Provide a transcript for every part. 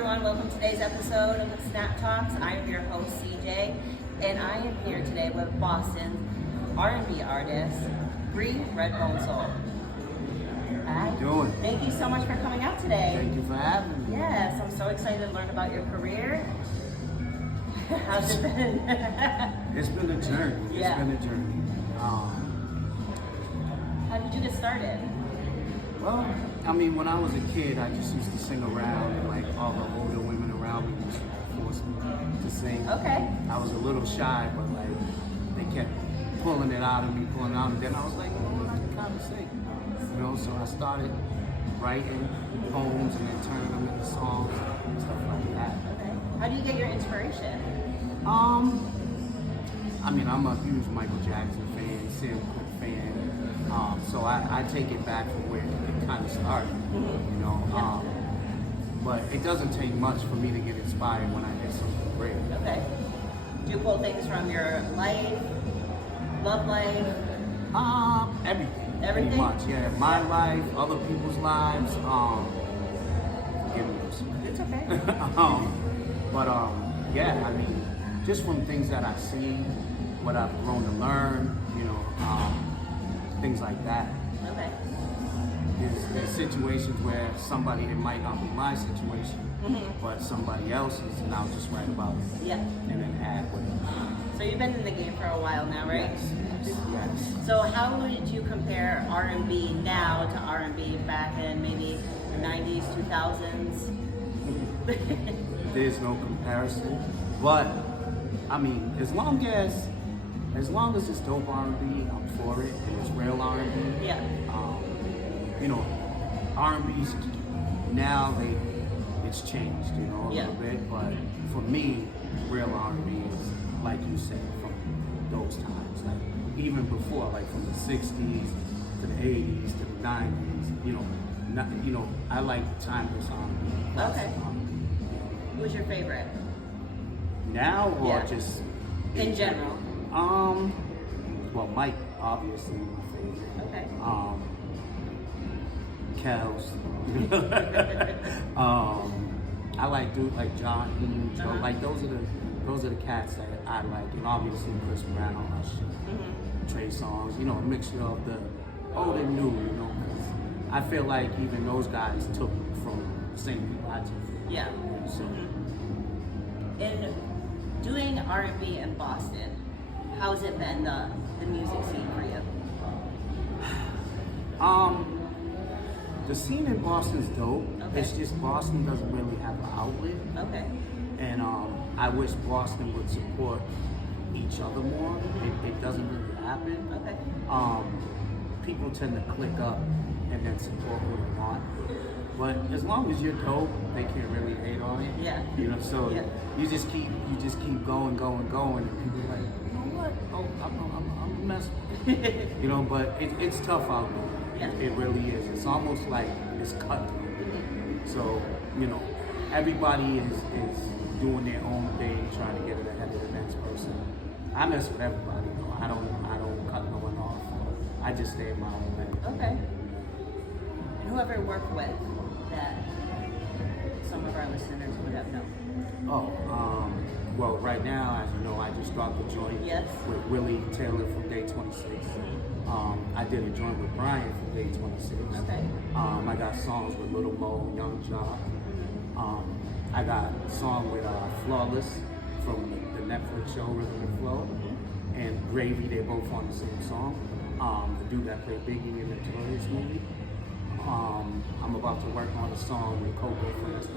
everyone, welcome to today's episode of the Snap Talks. I am your host CJ, and I am here today with Boston R&B artist Breredbonesoul. How you doing? Thank you so much for coming out today. Thank you for having me. Yes, I'm so excited to learn about your career. How's it been? It's been a journey. Yeah. It's been a journey. How did you get started? Well, I mean, when I was a kid, I just used to sing around, and like all the older women around me used to force me to sing. Okay. I was a little shy, but like they kept pulling it out of me, and then I was like, you know what, I can kind of sing. You know, so I started writing poems and then turning them into songs and stuff like that. Okay. How do you get your inspiration? I mean, I'm a huge Michael Jackson fan, Sam Cooke fan. So I take it back from where it kind of started, you know. But it doesn't take much for me to get inspired when I hit something great. Okay. Do you pull things from your life, love life? Everything. Everything? Pretty much, yeah. My life, other people's lives. Forgive me. It's okay. Yeah, I mean, just from things that I see, what I've grown to learn, you know, things like that. Okay. There's situations where somebody, it might not be my situation, but somebody else's, and I'll just write about it. Yeah. And then add with it. So you've been in the game for a while now, right? Yes. So how would you compare R&B now to R&B back in maybe the 90s, 2000s? There's no comparison, but I mean, as long as it's dope R&B, I'm for it, and it's real R&B. Yeah. You know, R&B's now it's changed, you know, a little bit, but for me, real R&B is like you said, from those times, like even before, like from the '60s to the '80s to the '90s. You know, I like timeless R&B. Okay. Who's your favorite? Now or just in general? Well, Mike obviously my favorite. Okay. Kels. I like dudes like John, Joe. Like those are the cats that I like, and obviously Chris Brown, Trey Songz. You know, a mixture of the old and new. You know, 'cause I feel like even those guys took from the same people I took from. Yeah. So. In doing R&B in Boston, how's it been the music scene for you? The scene in Boston's dope. Okay. It's just Boston doesn't really have an outlet. Okay. And I wish Boston would support each other more. It doesn't really happen. Okay. People tend to click up and then support who they want. But as long as you're dope, they can't really hate on it. Yeah. You know, so Yeah. you just keep going, and people are like, you know what? Oh, I'm messing with it. You know, but it's tough out there. Yeah. It really is. It's almost like it's cut. So, you know, everybody is doing their own thing, trying to get it ahead of the next person. I mess with everybody. Though. I don't cut no one off. I just stay in my own lane. Okay. And whoever worked with that some of our listeners would have known. Well, right now, as you know, I just dropped a joint with Willie Taylor from Day 26. I did a joint with Brian from Day 26. Okay. I got songs with Little Mo, Young Jock. I got a song with Flawless from the Netflix show Rhythm and Flow, and Gravy. They're both on the same song. The dude that played Biggie in the Notorious movie. I'm about to work on a song with Coco Friends.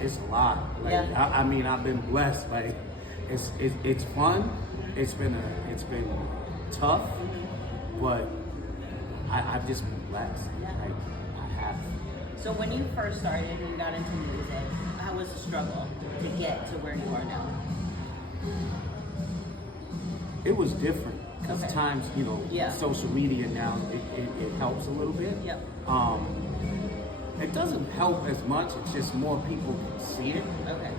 It's a lot. Like, I mean, I've been blessed. Like, it's fun. It's been tough, but I've just been blessed. Like, I have. So when you first started and you got into music, how was the struggle to get to where you are now? It was different because times, you know, social media now it helps a little bit. Yep. It doesn't help as much. It's just more people can see it. Okay.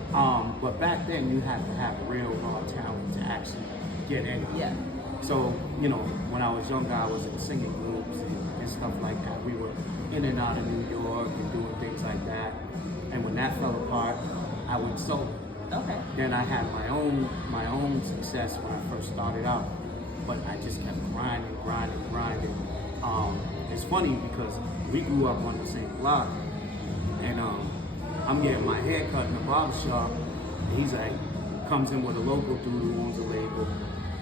But back then you had to have real raw talent to actually get in. Yeah. So, you know, when I was younger, I was in singing groups and stuff like that. We were in and out of New York and doing things like that. that fell apart, I went solo. Okay. Then I had my own success when I first started out, but I just kept grinding. It's funny because we grew up on the same block, and I'm getting my hair cut in the barber shop. And he's like, comes in with a local dude who owns a label,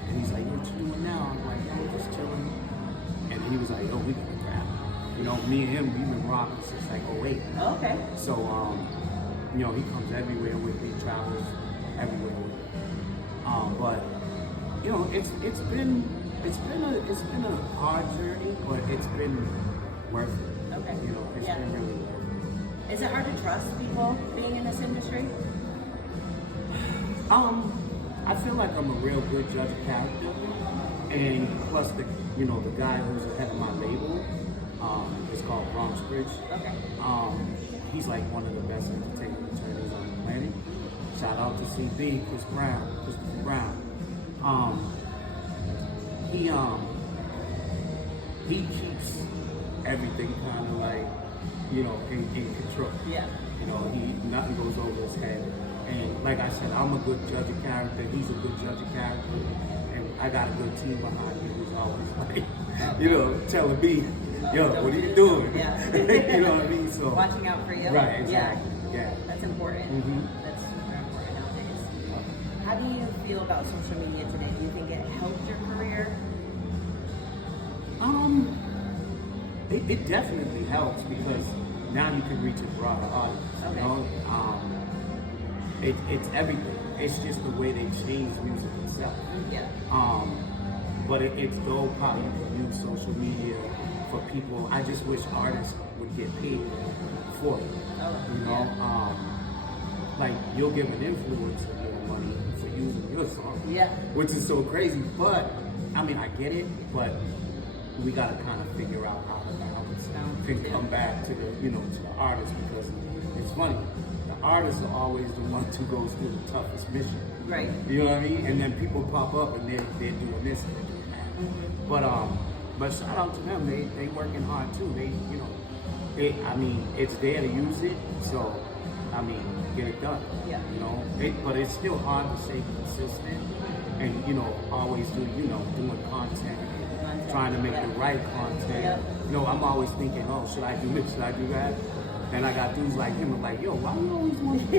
and he's like, "What you doing now?" I'm like, "I'm just chilling." And he was like, "Yo, we gotta grab." You know, me and him, we've been rocking since like '08. Okay. So, you know, he comes everywhere with me, travels everywhere with me. But you know, it's been a hard journey, but it's been worth it. Okay. You know, it's been really worth it. Is it hard to trust people being in this industry? I feel like I'm a real good judge of character, and plus the guy who's the head of my label, it's called Bronx Bridge. Okay. He's like one of the best entertainment attorneys on the planet. Shout out to CB, Christopher Brown. He keeps everything kind of like, you know, in control. Yeah. You know, nothing goes over his head. And like I said, I'm a good judge of character. He's a good judge of character, and I got a good team behind me who's always like, you know, telling me, "Yo, what are you doing?" Yeah. You know what I mean? So watching out for you. right, exactly. Yeah. That's important. Mm-hmm. That's super important nowadays. How do you feel about social media today? Do you think it helped your career? It definitely helps because now you can reach a broader audience. Okay. You know, it's everything. It's just the way they change music itself. Yeah. But it's dope how you can use social media for people. I just wish artists would get paid for it. Oh, you know, like you'll give an influencer more money for using your song. Yeah. Which is so crazy. But I mean, I get it, but we gotta kind of figure out how the balance can come back to the, you know, to the artist, because it's funny. The artists are always the ones who goes through the toughest mission. Right. You know what I mean? And then people pop up and they're doing this and they're doing that. Mm-hmm. But shout out to them. They working hard too. I mean, it's there to use it. So, I mean, get it done. Yeah. You know, but it's still hard to stay consistent and, you know, always doing content, trying to make the right content. Yeah. You know, I'm always thinking, oh, should I do this? Should I do that? And I got dudes like him. I'm like, yo, why you always want to?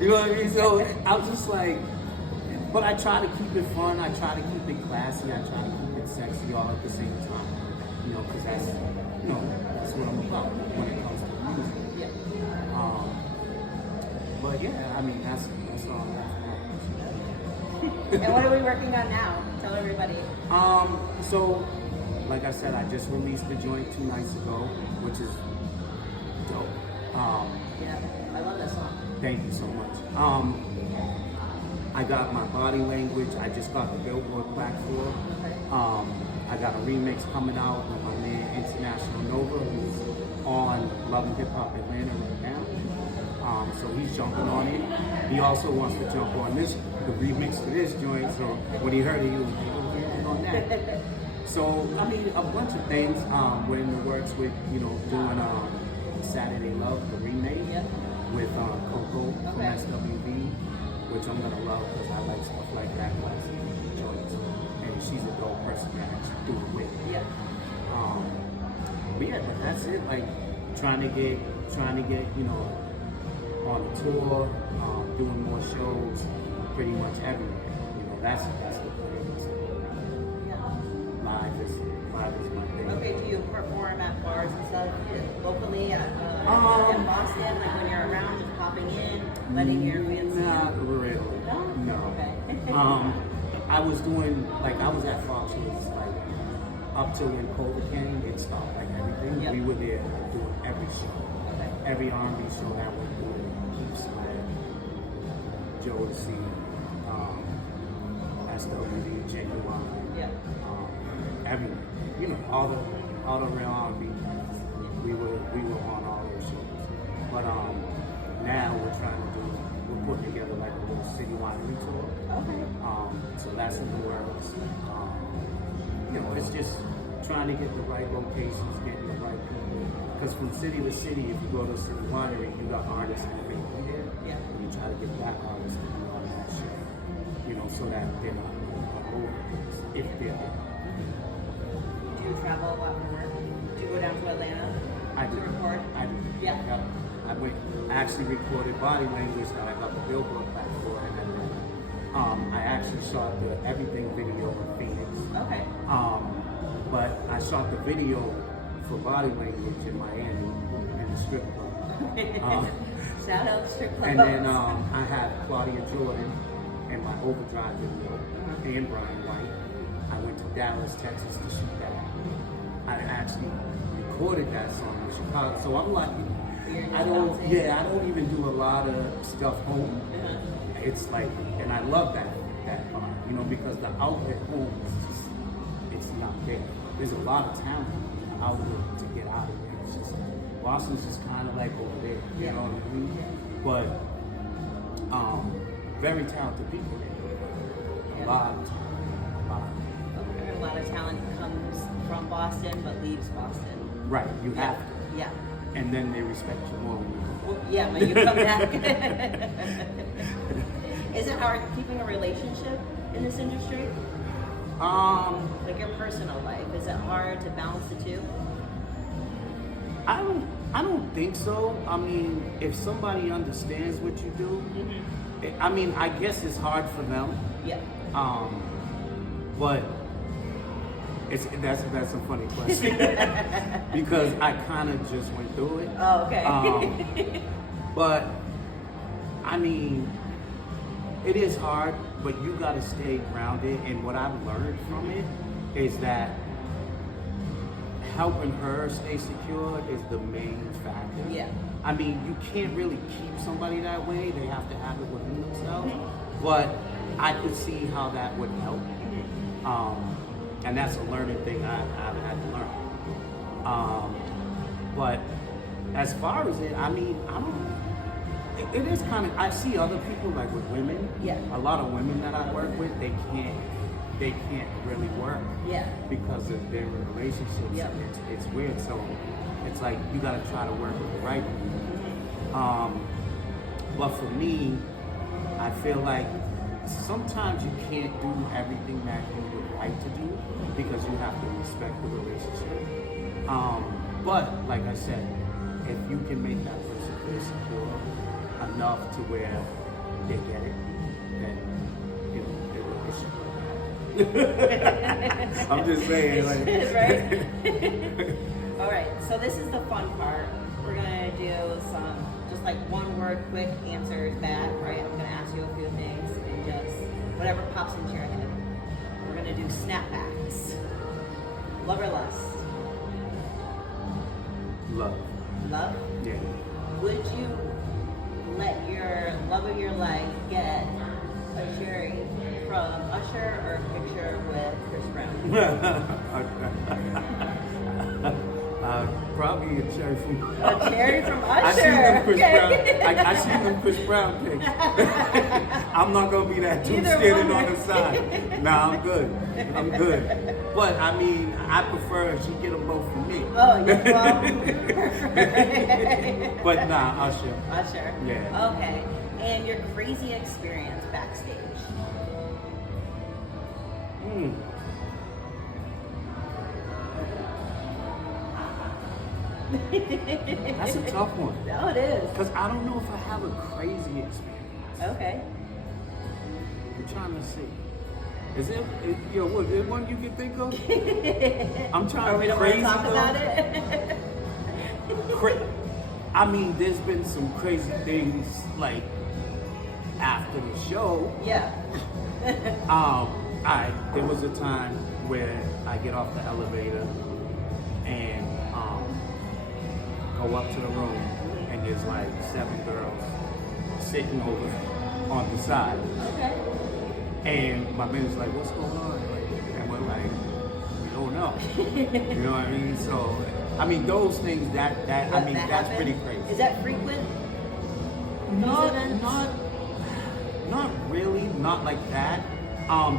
You know what I mean? So I'm just like, but I try to keep it fun. I try to keep it classy. I try to keep it sexy all at the same time. You know, because that's what I'm about when it comes to music. Yeah. But yeah, I mean, that's all. And what are we working on now? Tell everybody. So, like I said, I just released the joint 2 nights ago, which is dope. Yeah, I love that song. Thank you so much. I got my body language. I just got the Billboard plaque for it. Okay. I got a remix coming out with my man International Nova, who's on Love and Hip Hop Atlanta right now. So he's jumping on it. He also wants to jump on the remix to this joint. So when he heard it, he was like, "Oh, yeah, on that." So I mean, a bunch of things. We're in the works with, you know, doing Saturday Love, the remake with Coco from SWV, which I'm gonna love because I like stuff like that joints, and she's a dope person to actually do it with. Yeah. But yeah, but that's it. Like trying to get you know, on the tour, doing more shows, pretty much everywhere. You know, that's the plan. Live is my thing. Okay, do you perform at bars and stuff locally in Boston? Like when you're around, just popping in, letting your fans see? Not really. No. Okay. I was doing, like, I was at Fox Hills, like, up till when COVID came, it stopped, like, everything. Yep. We were there doing every show. Okay. Every R&B show that we do, Keeps Jodeci, SWV, Genuine, Yeah. everyone. You know, all the real R&B. We were on all those shows. But now we're putting together like a little citywide tour. Okay. So that's in the works. You know, it's just trying to get the right locations, getting the right people. Because from city to city, if you go to a city winery, you got artists that make it there. Yeah. And you try to get that artist to be on that show. You know, so that they're not all over the place if they're there. Do you travel a lot for work? Do you go down to Atlanta I to do. record? I do. Yeah. I actually recorded Body Language that I got the Billboard back for in Atlanta. I actually shot the Everything video in Phoenix. Okay. But I shot the video for Body Language in Miami in the strip club. Shout out strip club. And then I had Claudia Jordan in my Overdrive video and Brian White. I went to Dallas, Texas to shoot that. I actually recorded that song in Chicago. So I'm lucky. I don't even do a lot of stuff home. It's like, and I love that part, you know, because the outlet home is just, it's not there. There's a lot of talent outlet to get out of there. It's just, Boston's just kind of like over there, you know what I mean? But, very talented people there. A lot of talent, A lot of talent comes from Boston, but leaves Boston. Right, you have to. Yeah. And then they respect you more when you go. Well, yeah, when you come back. Is it hard keeping a relationship in this industry? Like your personal life, is it hard to balance the two? I don't think so. I mean, if somebody understands what you do, I mean, I guess it's hard for them. Yeah. But that's a funny question because I kind of just went through it. Oh, okay. But I mean, it is hard, but you got to stay grounded. And what I've learned from it is that helping her stay secure is the main factor. Yeah. I mean, you can't really keep somebody that way. They have to have it within themselves. But I could see how that would help. And that's a learning thing I've had to learn. But as far as it, I mean, it is kind of, I see other people like with women. Yeah. A lot of women that I work with, they can't really work. Yeah. Because of their relationships. Yeah. It's weird. So it's like you got to try to work with the right one. But for me, I feel like sometimes you can't do everything that you would like to do because you have to respect the relationship. But like I said, if you can make that person feel secure enough to where they get it, then it should. I'm just saying, like. Right? All right. So this is the fun part. We're gonna do some just like one word quick answers back. Right? I'm gonna ask you a few things and just whatever pops into your head. We're gonna do snapbacks. Love or lust? Love. Love? Yeah. Would you let your love of your life get a cherry from Usher or a picture with Chris Brown? Probably a cherry from A cherry from Usher. I seen them Chris Okay. Brown. I seen them Chris Brown pics. I'm not gonna be that dude Either standing one. on the side. Nah, I'm good. I'm good. But I mean, I prefer if she get them both from me. Oh, yeah. Well. But nah, Usher. Usher. Yeah. Okay. And your crazy experience backstage? That's a tough one. Oh, it is. Because I don't know if I have a crazy experience. Okay. I'm trying to see. Is there one you can think of? I'm trying Or we to don't crazy want to talk though. about it? I mean, there's been some crazy things like after the show. Yeah. There was a time where I get off the elevator and go up to the room and there's like 7 girls sitting over on the side. Okay. And my manager's like, what's going on? And we're like, we don't know. You know what I mean? So, I mean, those things that's happen? pretty crazy. Is that frequent? Not really, not like that.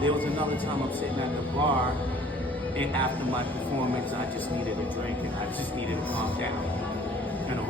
There was another time I'm sitting at the bar and after my performance, I just needed a drink and I just needed to calm down.